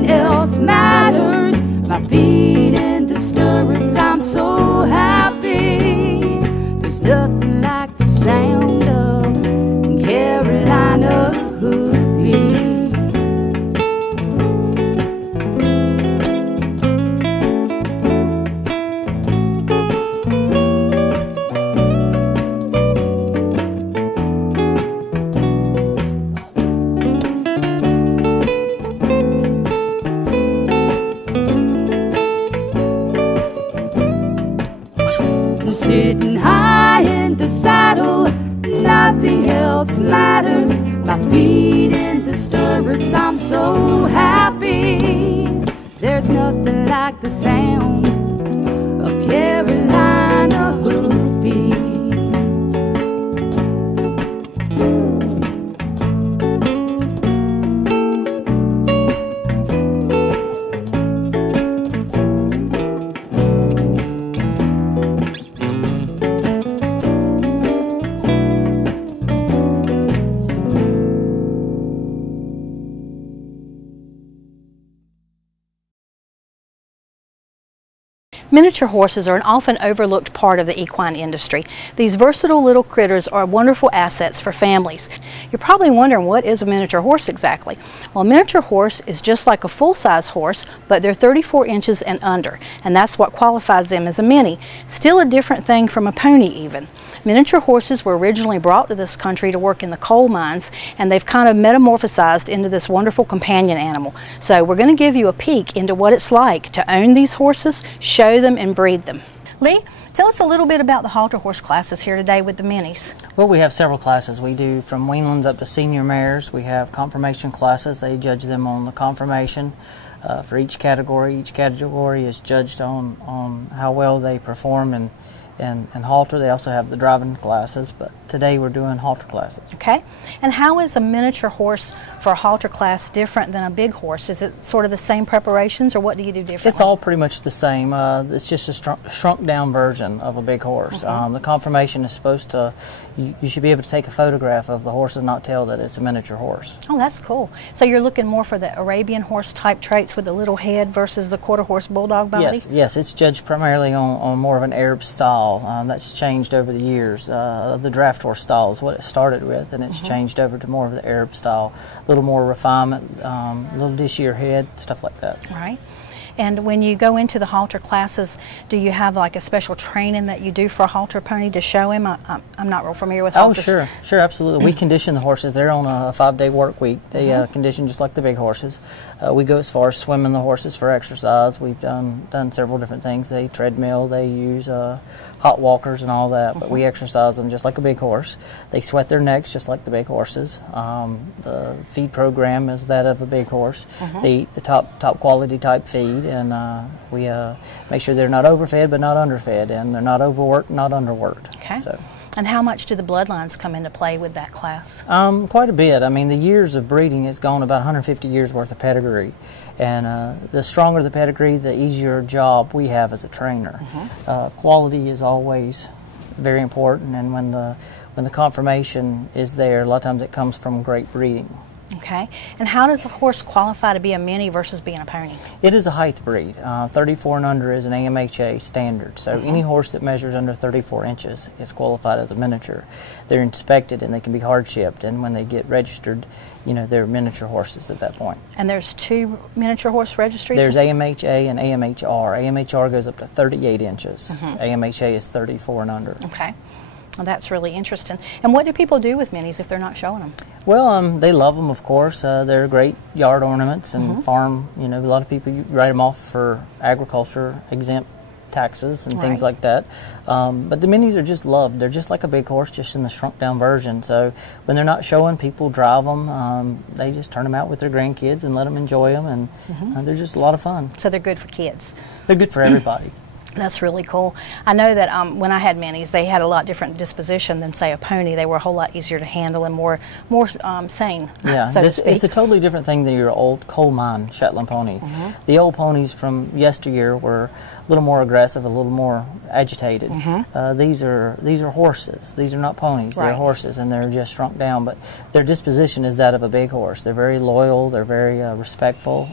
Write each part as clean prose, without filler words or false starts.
nothing else matters. My feet in the stirrups, I'm so happy. There's nothing like the sound of Carolina hoofbeats. Sitting high in the saddle, nothing else matters. My feet in the stirrups, I'm so happy. There's nothing like the sound of Carolina hoofbeats. Miniature horses are an often overlooked part of the equine industry. These versatile little critters are wonderful assets for families. You're probably wondering, what is a miniature horse exactly? Well, a miniature horse is just like a full-size horse, but they're 34 inches and under, and that's what qualifies them as a mini. Still a different thing from a pony even. Miniature horses were originally brought to this country to work in the coal mines, and they've kind of metamorphosized into this wonderful companion animal. So we're going to give you a peek into what it's like to own these horses, show them, and breed them. Lee, tell us a little bit about the halter horse classes here today with the minis. Well, we have several classes. We do from weanlings up to senior mares. We have confirmation classes. They judge them on the confirmation for each category. Each category is judged on how well they perform and halter. They also have the driving classes, but today we're doing halter classes. Okay. And how is a miniature horse for a halter class different than a big horse? Is it sort of the same preparations, or what do you do differently? It's all pretty much the same. It's just a shrunk down version of a big horse. The confirmation is supposed to, you should be able to take a photograph of the horse and not tell that it's a miniature horse. Oh, that's cool. So you're looking more for the Arabian horse type traits with the little head versus the quarter horse bulldog body? Yes, it's judged primarily on more of an Arab style. That's changed over the years. The draft horse style is what it started with, and it's changed over to more of the Arab style. A little more refinement, a little dishier head, stuff like that. Right. And when you go into the halter classes, do you have like a special training that you do for a halter pony to show him? I'm not real familiar with halters. Oh, sure, absolutely. We condition the horses. They're on a 5-day work week. They condition just like the big horses. We go as far as swimming the horses for exercise. We've done several different things. They treadmill, they use hot walkers and all that, but we exercise them just like a big horse. They sweat their necks just like the big horses. The feed program is that of a big horse. They eat the top quality type feed, and we make sure they're not overfed but not underfed, and they're not overworked, not underworked. Okay. So. And how much do the bloodlines come into play with that class? Quite a bit. I mean, the years of breeding has gone about 150 years worth of pedigree, and the stronger the pedigree, the easier job we have as a trainer. Quality is always very important, and when the confirmation is there, a lot of times it comes from great breeding. Okay. And how does a horse qualify to be a mini versus being a pony? It is a height breed. 34 and under is an AMHA standard. So any horse that measures under 34 inches is qualified as a miniature. They're inspected and they can be hard shipped, and when they get registered, you know, they're miniature horses at that point. And there's 2 miniature horse registries? There's AMHA and AMHR. AMHR goes up to 38 inches. AMHA is 34 and under. Okay. Well, that's really interesting. And what do people do with minis if they're not showing them? Well, they love them, of course. They're great yard ornaments and farm. You know, a lot of people write them off for agriculture exempt taxes and things like that. But the minis are just loved. They're just like a big horse, just in the shrunk down version. So when they're not showing, people drive them. They just turn them out with their grandkids and let them enjoy them, and they're just a lot of fun. So they're good for kids. They're good for everybody. That's really cool. I know that when I had minis, they had a lot different disposition than, say, a pony. They were a whole lot easier to handle and more sane, yeah, so to speak. It's a totally different thing than your old coal mine Shetland pony. The old ponies from yesteryear were a little more aggressive, a little more agitated. These are horses. These are not ponies. Right. They're horses, and they're just shrunk down. But their disposition is that of a big horse. They're very loyal. They're very respectful.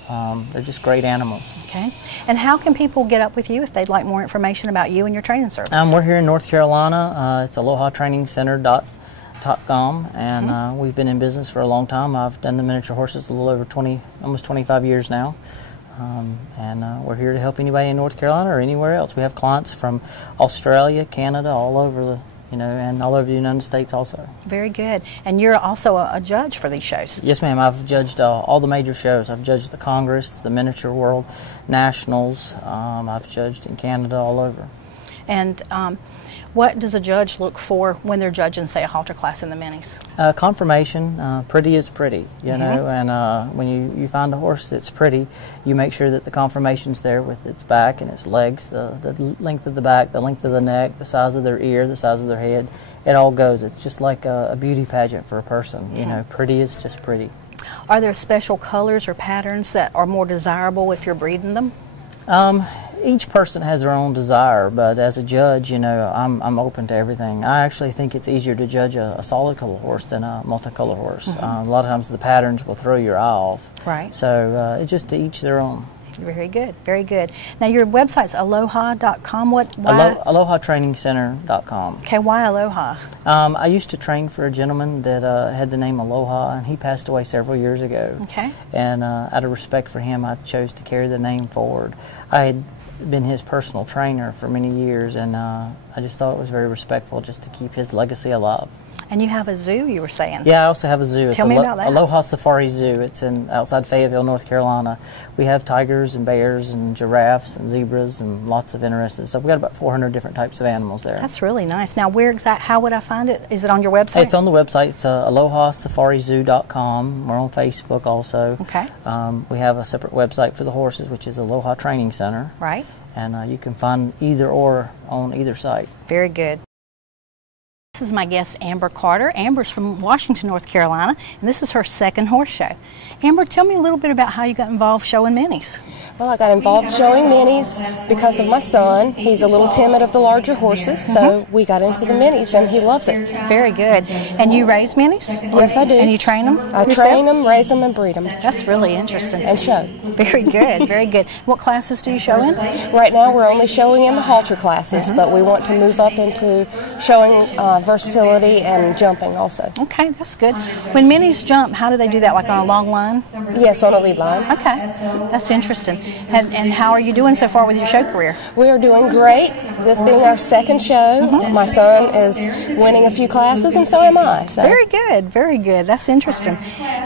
They're just great animals. Okay. And how can people get up with you if they'd like more information about you and your training service? We're here in North Carolina. It's alohatrainingcenter.com, and we've been in business for a long time. I've done the miniature horses a little over almost 25 years now. We're here to help anybody in North Carolina or anywhere else. We have clients from Australia, Canada, all over and all over the United States also. Very good. And you're also a judge for these shows. Yes, ma'am. I've judged all the major shows. I've judged the Congress, the Miniature World, Nationals. I've judged in Canada, all over. And what does a judge look for when they're judging, say, a halter class in the minis? Conformation. Pretty is pretty, you know, and when you find a horse that's pretty, you make sure that the conformation's there with its back and its legs, the length of the back, the length of the neck, the size of their ear, the size of their head. It all goes. It's just like a beauty pageant for a person, you know. Pretty is just pretty. Are there special colors or patterns that are more desirable if you're breeding them? Each person has their own desire, but as a judge, you know, I'm open to everything. I actually think it's easier to judge a solid color horse than a multicolor horse. A lot of times the patterns will throw your eye off. Right. So it's just to each their own. Very good, very good. Now your website's aloha.com. Why? Alohatrainingcenter.com. Okay, why Aloha? I used to train for a gentleman that had the name Aloha, and he passed away several years ago. Okay. And out of respect for him, I chose to carry the name forward. I had been his personal trainer for many years, and I just thought it was very respectful just to keep his legacy alive. And you have a zoo, you were saying? Yeah, I also have a zoo. It's Tell me about that. Aloha Safari Zoo. It's outside Fayetteville, North Carolina. We have tigers and bears and giraffes and zebras and lots of interesting stuff. We've got about 400 different types of animals there. That's really nice. Now, how would I find it? Is it on your website? It's on the website. It's alohasafarizoo.com. We're on Facebook also. Okay. We have a separate website for the horses, which is Aloha Training Center. Right. And you can find either or on either site. Very good. This is my guest, Amber Carter. Amber's from Washington, North Carolina, and this is her second horse show. Amber, tell me a little bit about how you got involved showing minis. Well, I got involved showing minis because of my son. He's a little timid of the larger horses, so we got into the minis, and he loves it. Very good. And you raise minis? Yes, I do. And you train them? I train them, raise them, and breed them. That's really interesting. And show. Very good, very good. What classes do you show in? Right now, we're only showing in the halter classes, but we want to move up into showing versatility and jumping also. Okay, that's good. When minis jump, how do they do that? Like on a long line? Yes, on a lead line. Okay, that's interesting. And how are you doing so far with your show career? We are doing great. This being our second show, my son is winning a few classes, and so am I. So. Very good, very good. That's interesting.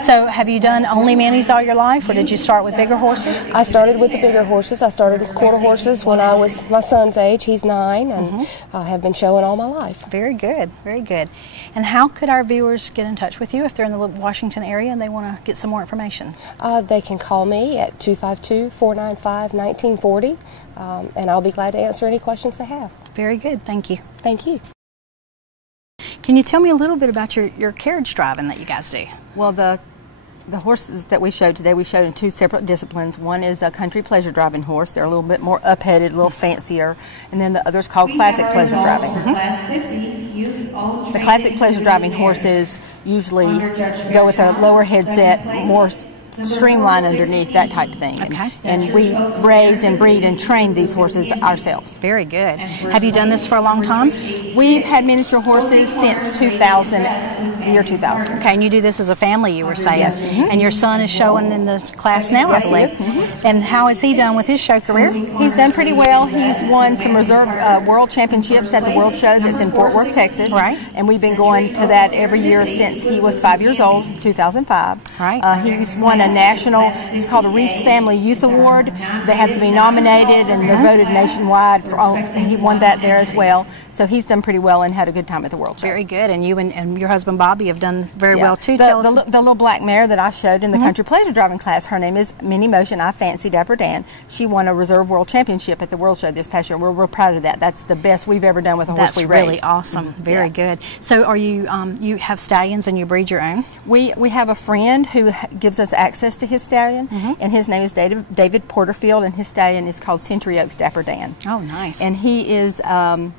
So have you done only minis all your life, or did you start with bigger horses? I started with the bigger horses. I started with quarter horses when I was my son's age. He's 9, and I have been showing all my life. Very good, very good. And how could our viewers get in touch with you if they're in the Washington area and they want to get some more information? They can call me at 252-495-1940, and I'll be glad to answer any questions they have. Very good. Thank you. Thank you. Can you tell me a little bit about your carriage driving that you guys do? Well, the horses that we showed today, we showed in 2 separate disciplines. One is a country pleasure driving horse. They're a little bit more up-headed, a little fancier. And then the other is called classic pleasure driving. The classic pleasure driving horses usually go with a lower headset, more streamline underneath, that type of thing. Okay. And we raise and breed and train these horses ourselves. Very good. Have you done this for a long time? We've had miniature horses since the year 2000. Okay, and you do this as a family, you were saying. Yes. And your son is showing in the class now, I believe. And how has he done with his show career? He's done pretty well. He's won some reserve world championships at the World Show that's in Fort Worth, Texas. Right. And we've been going to that every year since he was 5 years old, 2005. Right. He's won a a national, it's called a Reese Family Youth Award. They have to be nominated, and they're voted nationwide. He won that there as well. So he's done pretty well and had a good time at the World Show. Very good. And you and your husband Bobby have done very well too. The little black mare that I showed in the country pleasure driving class, her name is Minnie Motion. I Fancy Dapper Dan. She won a reserve world championship at the World Show this past year. We're proud of that. That's the best we've ever done with a horse we raised. That's really awesome. Very good. So are you you have stallions and you breed your own? We have a friend who gives us access to his stallion, and his name is David Porterfield, and his stallion is called Century Oaks Dapper Dan. Oh, nice. And he is a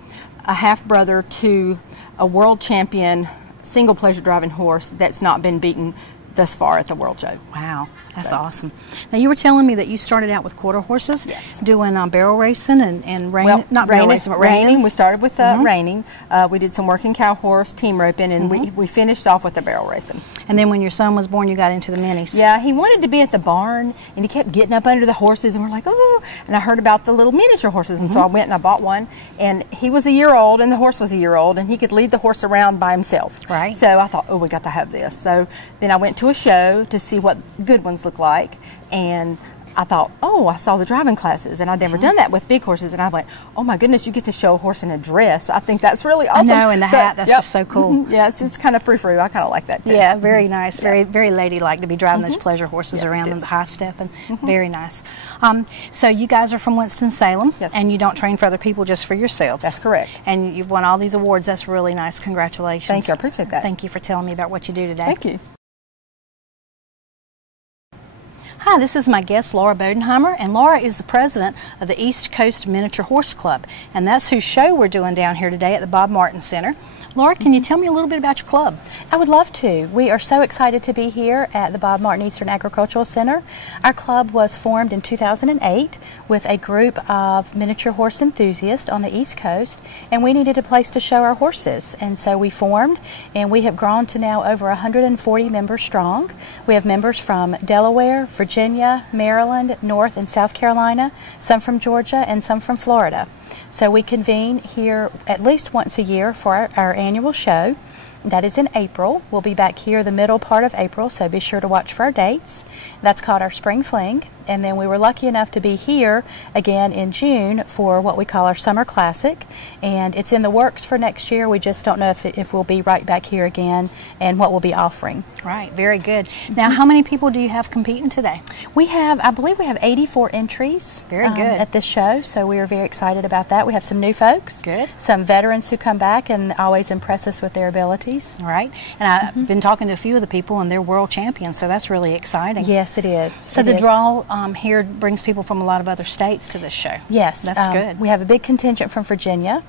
half-brother to a world champion single pleasure driving horse that's not been beaten thus far at the World Show. Wow, that's awesome. Now, you were telling me that you started out with quarter horses, doing barrel racing and reining, not barrel racing, but reining. We started with reining. We did some working cow horse, team roping, and we finished off with the barrel racing. And then when your son was born, you got into the minis. Yeah, he wanted to be at the barn, and he kept getting up under the horses, and we're like, oh. And I heard about the little miniature horses, and so I went and I bought one. And he was a year old, and the horse was a year old, and he could lead the horse around by himself. Right. So I thought, oh, we got to have this. So then I went to a show to see what good ones look like, and I thought, oh, I saw the driving classes, and I'd never done that with big horses, and I went, oh my goodness, you get to show a horse in a dress. I think that's really awesome. I know, and the hat, that's just so cool. Yeah, it's kind of frou-frou. I kind of like that too. Yeah, very nice, very ladylike to be driving those pleasure horses around and high stepping. Very nice. So you guys are from Winston-Salem, and you don't train for other people, just for yourselves. That's correct. And you've won all these awards. That's really nice. Congratulations. Thank you. I appreciate that. Thank you for telling me about what you do today. Thank you. Hi, this is my guest, Laura Bodenheimer, and Laura is the president of the East Coast Miniature Horse Club, and that's whose show we're doing down here today at the Bob Martin Center. Laura, can you tell me a little bit about your club? I would love to. We are so excited to be here at the Bob Martin Eastern Agricultural Center. Our club was formed in 2008 with a group of miniature horse enthusiasts on the East Coast, and we needed a place to show our horses. And so we formed, and we have grown to now over 140 members strong. We have members from Delaware, Virginia, Maryland, North and South Carolina, some from Georgia, and some from Florida. So we convene here at least once a year for our annual show. That is in April. We'll be back here the middle part of April, so be sure to watch for our dates. That's called our Spring Fling. And then we were lucky enough to be here again in June for what we call our Summer Classic. And it's in the works for next year. We just don't know if we'll be right back here again and what we'll be offering. Right, very good. Now, how many people do you have competing today? We have, I believe we have 84 entries. Very good. At this show, so we are very excited about that. We have some new folks. Good. Some veterans who come back and always impress us with their abilities. All right. And I've been talking to a few of the people, and they're world champions, so that's really exciting. Yes, it is. So the draw here brings people from a lot of other states to this show. Yes. That's good. We have a big contingent from Virginia.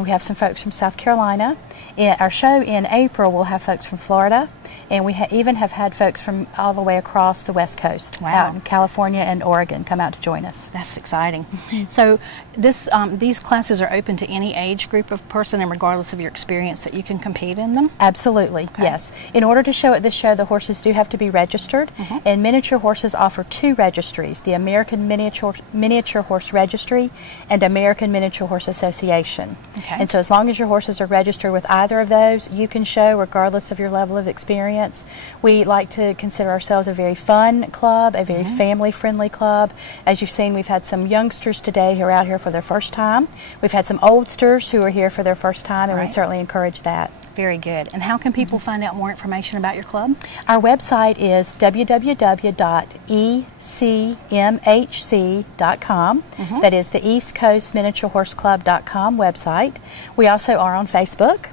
We have some folks from South Carolina. Our show in April will have folks from Florida, and we even have had folks from all the way across the West Coast. Wow. California and Oregon come out to join us. That's exciting. So these classes are open to any age group of person, and regardless of your experience, that you can compete in them? Absolutely, yes. In order to show at this show, the horses do have to be registered, and miniature horses offer two registries, the American Miniature Horse Registry and American Miniature Horse Association. Okay. And so as long as your horses are registered with either of those, you can show regardless of your level of experience. We like to consider ourselves a very fun club, a very family-friendly club. As you've seen, we've had some youngsters today who are out here for their first time. We've had some oldsters who are here for their first time, and we certainly encourage that. Very good. And how can people find out more information about your club? Our website is www.ecmhc.com. That is the East Coast Miniature Horse Club.com website. We also are on Facebook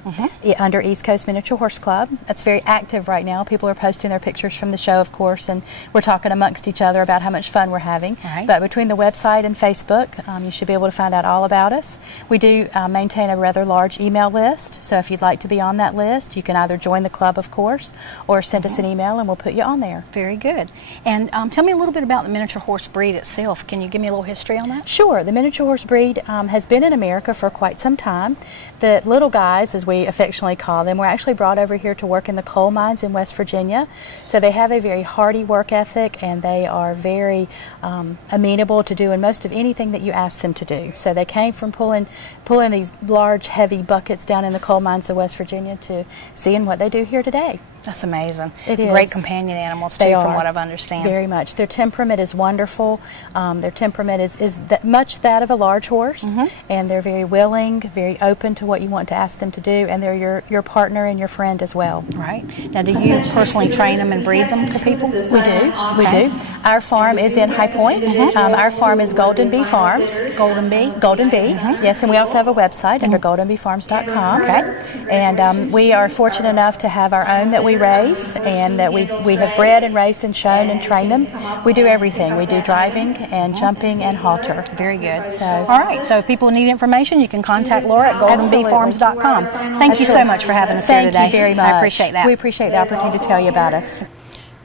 under East Coast Miniature Horse Club. That's very active right now. People are posting their pictures from the show, of course, and we're talking amongst each other about how much fun we're having. But between the website and Facebook, you should be able to find out all about us. We do maintain a rather large email list, so if you'd like to be on that list, you can either join the club, of course, or send us an email and we'll put you on there. Very good. And tell me a little bit about the miniature horse breed itself. Can you give me a little history on that? Sure. The miniature horse breed has been in America for quite some time. The little guys, as we affectionately call them, were actually brought over here to work in the coal mines in West Virginia. So they have a very hardy work ethic, and they are very amenable to doing most of anything that you ask them to do. So they came from pulling these large, heavy buckets down in the coal mines of West Virginia to seeing what they do here today. That's amazing. It is. Great companion animals, too, They from are. what I've understand. Very much. Their temperament is wonderful. Their temperament is much that of a large horse, and they're very willing, very open to what you want to ask them to do, and they're your partner and your friend as well. Right. Now, do you personally train them and breed them for people? We do. We do. Our farm is in High Point. Our farm is Golden Bee Farms. Golden Bee? Golden Bee. Yes, and we also have a website under goldenbeefarms.com. Okay. And we are fortunate enough to have our own that we raise, and that we have bred and raised and shown and trained them. We do everything. We do driving and jumping and halter. Very good. So, all right. So if people need information, you can contact Laura at goldenbeefarms.com. Thank you so much for having us here today. Thank you very much. I appreciate that. We appreciate the opportunity to tell you about us.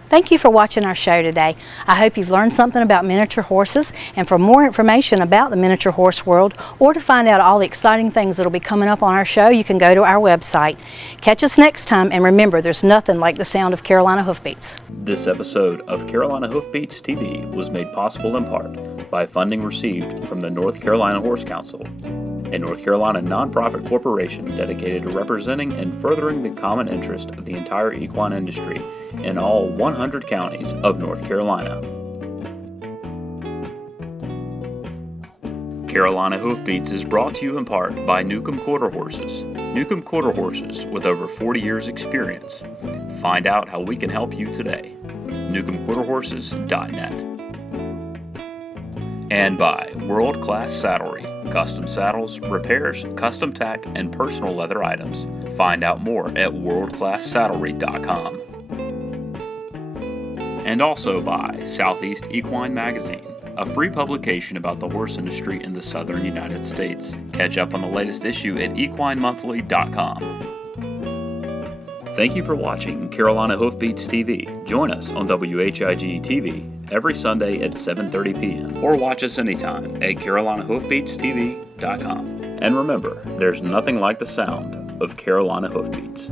Thank you for watching our show today. I hope you've learned something about miniature horses, and for more information about the miniature horse world, or to find out all the exciting things that will be coming up on our show, you can go to our website. Catch us next time, and remember, there's nothing like the sound of Carolina hoofbeats. This episode of Carolina Hoofbeats TV was made possible in part by funding received from the North Carolina Horse Council, a North Carolina nonprofit corporation dedicated to representing and furthering the common interest of the entire equine industry in all 100 counties of North Carolina. Carolina Hoofbeats is brought to you in part by Newcomb Quarter Horses. Newcomb Quarter Horses with over 40 years experience. Find out how we can help you today. NewcombQuarterHorses.net. And by World Class Saddlery. Custom saddles, repairs, custom tack, and personal leather items. Find out more at worldclasssaddlery.com. And also by Southeast Equine Magazine, a free publication about the horse industry in the southern United States. Catch up on the latest issue at equinemonthly.com. Thank you for watching Carolina Hoofbeats TV. Join us on WHIG TV every Sunday at 7:30 p.m. or watch us anytime at CarolinaHoofbeatsTV.com. And remember, there's nothing like the sound of Carolina Hoofbeats.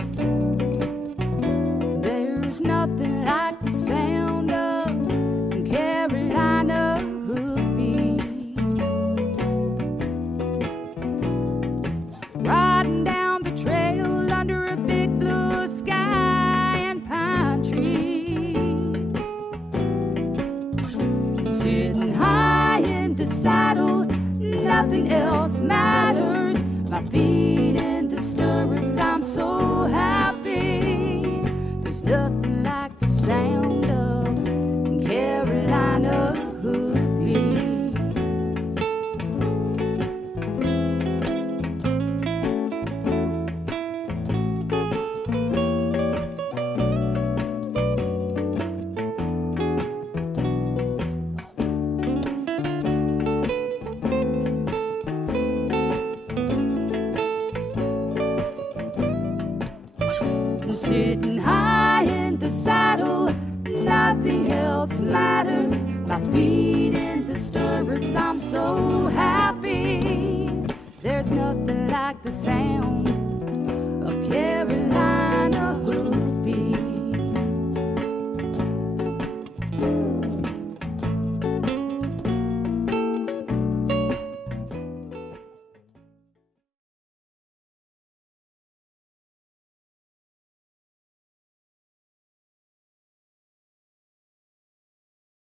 There's nothing like the sound of Carolina hoofbeats. Riding down the trail under a big blue sky and pine trees. Sitting high in the saddle, nothing else matters. My feet in the stirrups, I'm so happy. There's nothing like the sound of Carolina hoofbeats. Sitting high in the saddle, nothing else matters. My feet in the stirrups, I'm so